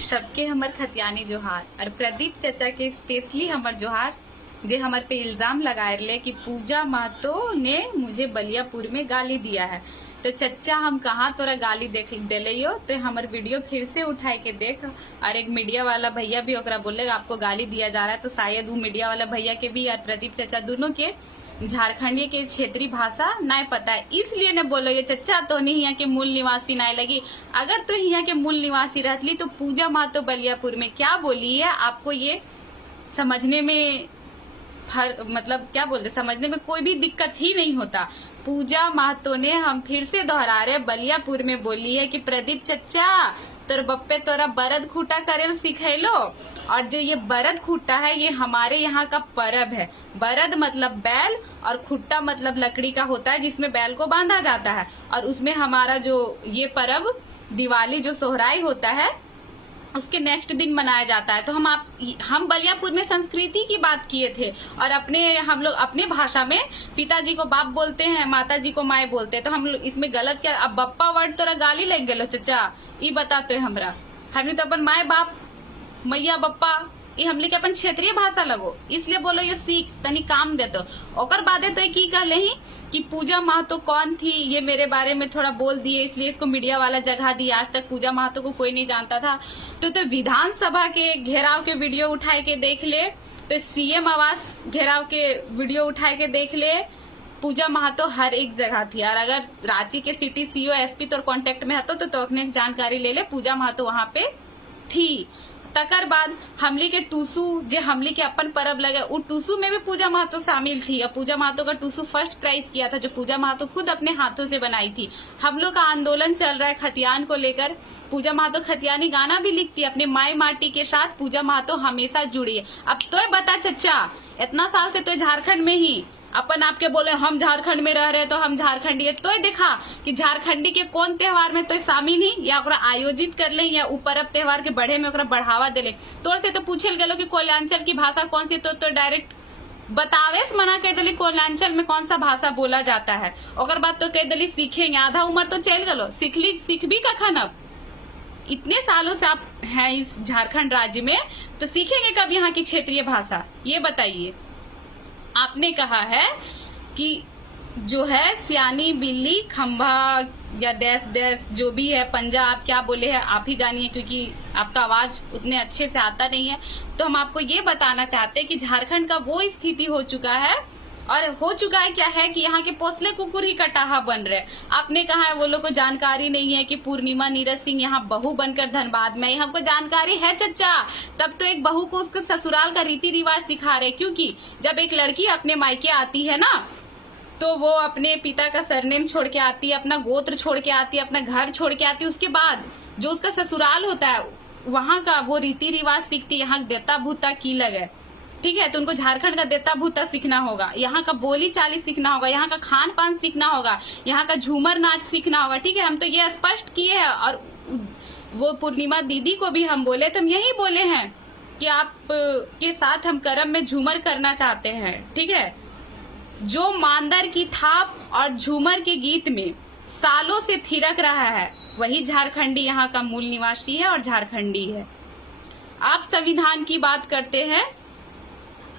सबके हमर खतियानी जोहार और प्रदीप चचा के स्पेशली हमर जोहार जे हमर पे इल्जाम लगाए रहे कि पूजा महतो ने मुझे बलियापुर में गाली दिया है। तो चचा हम कहाँ तोरा गाली देख दिलियो, तो हमर वीडियो फिर से उठाए के देख। और एक मीडिया वाला भैया भी ओकरा बोले आपको गाली दिया जा रहा है, तो शायद वो मीडिया वाला भैया के भी और प्रदीप चचा दोनों के झारखंडी के क्षेत्रीय भाषा नहीं पता है, इसलिए ने बोलो ये चचा तो नहीं यहाँ के मूल निवासी नहीं लगी। अगर तो यहाँ के मूल निवासी रहती तो पूजा महतो बलियापुर में क्या बोली है आपको ये समझने में मतलब क्या बोलते समझने में कोई भी दिक्कत ही नहीं होता। पूजा महतो ने हम फिर से दोहरा रहे बलियापुर में बोली है कि प्रदीप चचा तोर बप्पे तोरा बरद खूटा करे सिखेलो। और जो ये बरद खूटा है ये हमारे यहाँ का परब है। बरद मतलब बैल और खुट्टा मतलब लकड़ी का होता है जिसमें बैल को बांधा जाता है। और उसमें हमारा जो ये परब दिवाली जो सोहराई होता है उसके नेक्स्ट दिन मनाया जाता है। तो हम बलियापुर में संस्कृति की बात किए थे और हम लोग अपने भाषा में पिताजी को बाप बोलते हैं, माताजी को माए बोलते हैं। तो हम लोग इसमें गलत क्या, अब बप्पा वर्ड तोरा गाली लग गलो चचा ये बताते हमरा। हमने तो अपन माए बाप मैया बप्पा ये हमले के अपन क्षेत्रीय भाषा लगो, इसलिए बोलो ये सीख तनी काम दे। तो ओकर बादे तो की कहले ही कि पूजा महतो कौन थी ये मेरे बारे में थोड़ा बोल दिए, इसलिए इसको मीडिया वाला जगह दिया। आज तक पूजा महतो को कोई नहीं जानता था। तो विधानसभा के घेराव के वीडियो उठाए के देख ले, तो सीएम आवास घेराव के वीडियो उठाए के देख ले, पूजा महतो हर एक जगह थी। और अगर रांची के सिटी सीओ एसपी तो कांटेक्ट में हतो तो अपने जानकारी ले ले, पूजा महतो वहां पे थी। तकर बाद हमली के टूसू जो हमली के अपन परब लगे वो टूसू में भी पूजा महतो शामिल थी। और पूजा महतो का टूसू फर्स्ट प्राइज किया था जो पूजा महतो खुद अपने हाथों से बनाई थी। हम लोग का आंदोलन चल रहा है खतियान को लेकर। पूजा महतो खतियानी गाना भी लिखती है अपने माई माटी के साथ। पूजा महतो हमेशा जुड़ी है। अब तो बता चचा इतना साल से तो झारखंड में ही अपन आपके बोले हम झारखंड में रह रहे तो हम झारखंडी है। तो देखा कि झारखंडी के कौन त्योहार में तो शामिल ही या ओकरा आयोजित कर ले या परब त्योहार के बढ़े में ओकरा बढ़ावा दिले। तोर से तो पूछल गलो कि कोयलांचल की भाषा कौन सी, तो डायरेक्ट बतावे से मना कर दिली कोयलांचल में कौन सा भाषा बोला जाता है। ओकर बाद तो कह दिली सीखेंगे, आधा उम्र तो चल गलो सीख भी कखन। अब इतने सालों से आप हैं इस झारखंड राज्य में तो सीखेंगे कब यहाँ की क्षेत्रीय भाषा, ये बताइए। आपने कहा है कि जो है सियानी बिल्ली खंभा या डैश डैश जो भी है पंजा आप क्या बोले हैं आप ही जानिए, क्योंकि आपका आवाज उतने अच्छे से आता नहीं है। तो हम आपको ये बताना चाहते हैं कि झारखंड का वो स्थिति हो चुका है और हो चुका है क्या है कि यहाँ के पोसले कुकुर ही कटाहा बन रहे। आपने कहा है वो लोग को जानकारी नहीं है कि पूर्णिमा नीरज सिंह यहाँ बहू बनकर धनबाद में, हमको जानकारी है चचा। तब तो एक बहू को उसके ससुराल का रीति रिवाज सिखा रहे, क्योंकि जब एक लड़की अपने मायके आती है ना तो वो अपने पिता का सरनेम छोड़ के आती है, अपना गोत्र छोड़ के आती है, अपना घर छोड़ के आती है। उसके बाद जो उसका ससुराल होता है वहां का वो रीति रिवाज सीखती है। यहाँ देता भूता की लगे, ठीक है। तो उनको झारखंड का देता भूता सीखना होगा, यहाँ का बोली चाली सीखना होगा, यहाँ का खान पान सीखना होगा, यहाँ का झूमर नाच सीखना होगा, ठीक है। हम तो ये स्पष्ट किए हैं और वो पूर्णिमा दीदी को भी हम बोले तो हम यही बोले हैं कि आप के साथ हम करम में झूमर करना चाहते हैं, ठीक है। जो मांदर की थाप और झूमर के गीत में सालों से थिरक रहा है वही झारखंडी यहाँ का मूल निवासी है और झारखंडी है। आप संविधान की बात करते हैं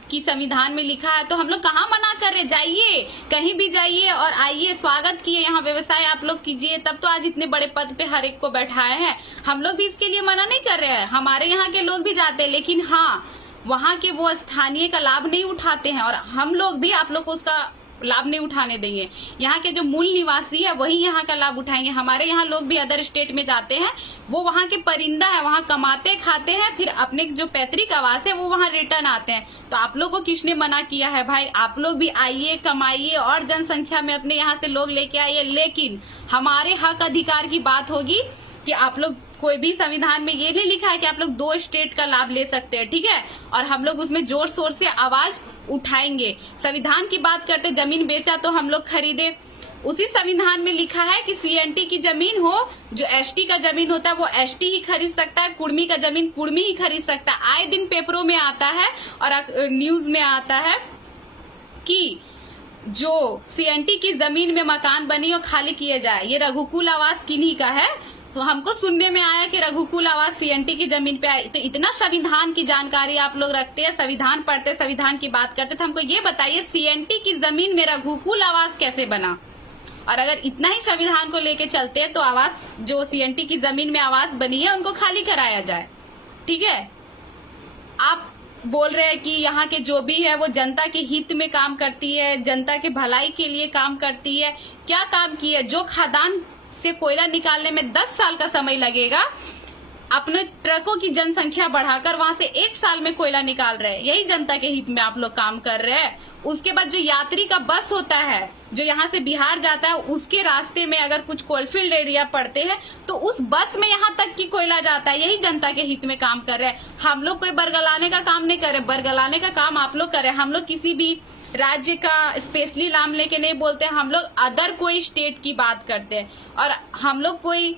कि संविधान में लिखा है, तो हम लोग कहाँ मना कर रहे, जाइए कहीं भी जाइए और आइए, स्वागत किए, यहाँ व्यवसाय आप लोग कीजिए, तब तो आज इतने बड़े पद पे हर एक को बैठाए हैं। हम लोग भी इसके लिए मना नहीं कर रहे हैं, हमारे यहाँ के लोग भी जाते हैं, लेकिन हाँ वहाँ के वो स्थानीय का लाभ नहीं उठाते हैं और हम लोग भी आप लोग को उसका लाभ नहीं उठाने देंगे। यहाँ के जो मूल निवासी है वही यहाँ का लाभ उठाएंगे। हमारे यहाँ लोग भी अदर स्टेट में जाते हैं, वो वहाँ के परिंदा है, वहाँ कमाते खाते हैं, फिर अपने जो पैतृक आवास है वो वहाँ रिटर्न आते हैं। तो आप लोग को किसने मना किया है भाई, आप लोग भी आइए कमाइए और जनसंख्या में अपने यहाँ से लोग लेके आइए। लेकिन हमारे हक अधिकार की बात होगी कि आप लोग कोई भी संविधान में ये नहीं लिखा है कि आप लोग 2 स्टेट का लाभ ले सकते हैं, ठीक है। और हम लोग उसमें जोर शोर से आवाज उठाएंगे। संविधान की बात करते जमीन बेचा तो हम लोग खरीदे, उसी संविधान में लिखा है कि सीएनटी की जमीन हो, जो एसटी का जमीन होता है वो एसटी ही खरीद सकता है, कुर्मी का जमीन कुर्मी ही खरीद सकता है। आए दिन पेपरों में आता है और न्यूज में आता है कि जो सीएनटी की जमीन में मकान बनी और खाली किए जाए, ये रघुकुल आवास किन्हीं का है। तो हमको सुनने में आया कि रघुकुल आवास सीएनटी की जमीन पे आई। तो इतना संविधान की जानकारी आप लोग रखते हैं, संविधान पढ़ते, संविधान की बात करते, तो हमको ये बताइए सीएनटी की जमीन में रघुकुल आवास कैसे बना? और अगर इतना ही संविधान को लेके चलते हैं तो आवास जो सीएनटी की जमीन में आवास बनी है उनको खाली कराया जाए। ठीक है, आप बोल रहे हैं कि यहाँ के जो भी है वो जनता के हित में काम करती है, जनता के भलाई के लिए काम करती है। क्या काम की है? जो खदान से कोयला निकालने में 10 साल का समय लगेगा, अपने ट्रकों की जनसंख्या बढ़ाकर वहां से 1 साल में कोयला निकाल रहे हैं। यही जनता के हित में आप लोग काम कर रहे हैं। उसके बाद जो यात्री का बस होता है जो यहाँ से बिहार जाता है, उसके रास्ते में अगर कुछ कोलफील्ड एरिया पड़ते हैं तो उस बस में यहाँ तक की कोयला जाता है। यही जनता के हित में काम कर रहे हैं। हम लोग कोई बरगलाने का काम नहीं कर रहे, बरगलाने का काम आप लोग कर रहे हैं। हम लोग किसी भी राज्य का स्पेशली नाम लेके नहीं बोलते, हम लोग अदर कोई स्टेट की बात करते हैं। और हम लोग कोई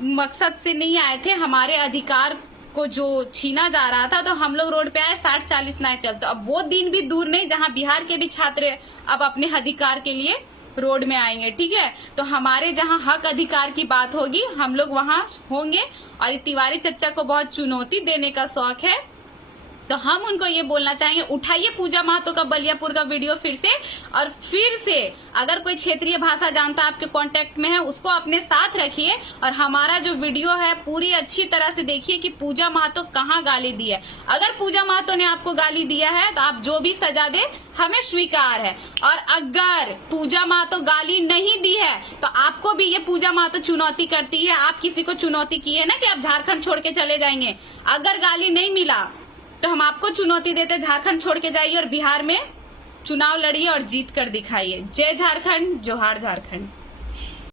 मकसद से नहीं आए थे, हमारे अधिकार को जो छीना जा रहा था तो हम लोग रोड पे आए, 60-40 ना चलते। अब वो दिन भी दूर नहीं जहां बिहार के भी छात्र अब अपने अधिकार के लिए रोड में आएंगे। ठीक है, तो हमारे जहां हक अधिकार की बात होगी हम लोग वहां होंगे। और तिवारी चच्चा को बहुत चुनौती देने का शौक है, तो हम उनको ये बोलना चाहेंगे, उठाइए पूजा महतो का बलियापुर का वीडियो फिर से, और फिर से अगर कोई क्षेत्रीय भाषा जानता आपके कांटेक्ट में है उसको अपने साथ रखिए। और हमारा जो वीडियो है पूरी अच्छी तरह से देखिए कि पूजा महतो कहाँ गाली दी है। अगर पूजा महतो ने आपको गाली दिया है तो आप जो भी सजा दे हमें स्वीकार है। और अगर पूजा महतो गाली नहीं दी है तो आपको भी ये पूजा महतो चुनौती करती है। आप किसी को चुनौती की है ना कि आप झारखंड छोड़ के चले जाएंगे। अगर गाली नहीं मिला तो हम आपको चुनौती देते, झारखंड छोड़ के जाइए और बिहार में चुनाव लड़िए और जीत कर दिखाइए। जय झारखंड, जोहार झारखंड।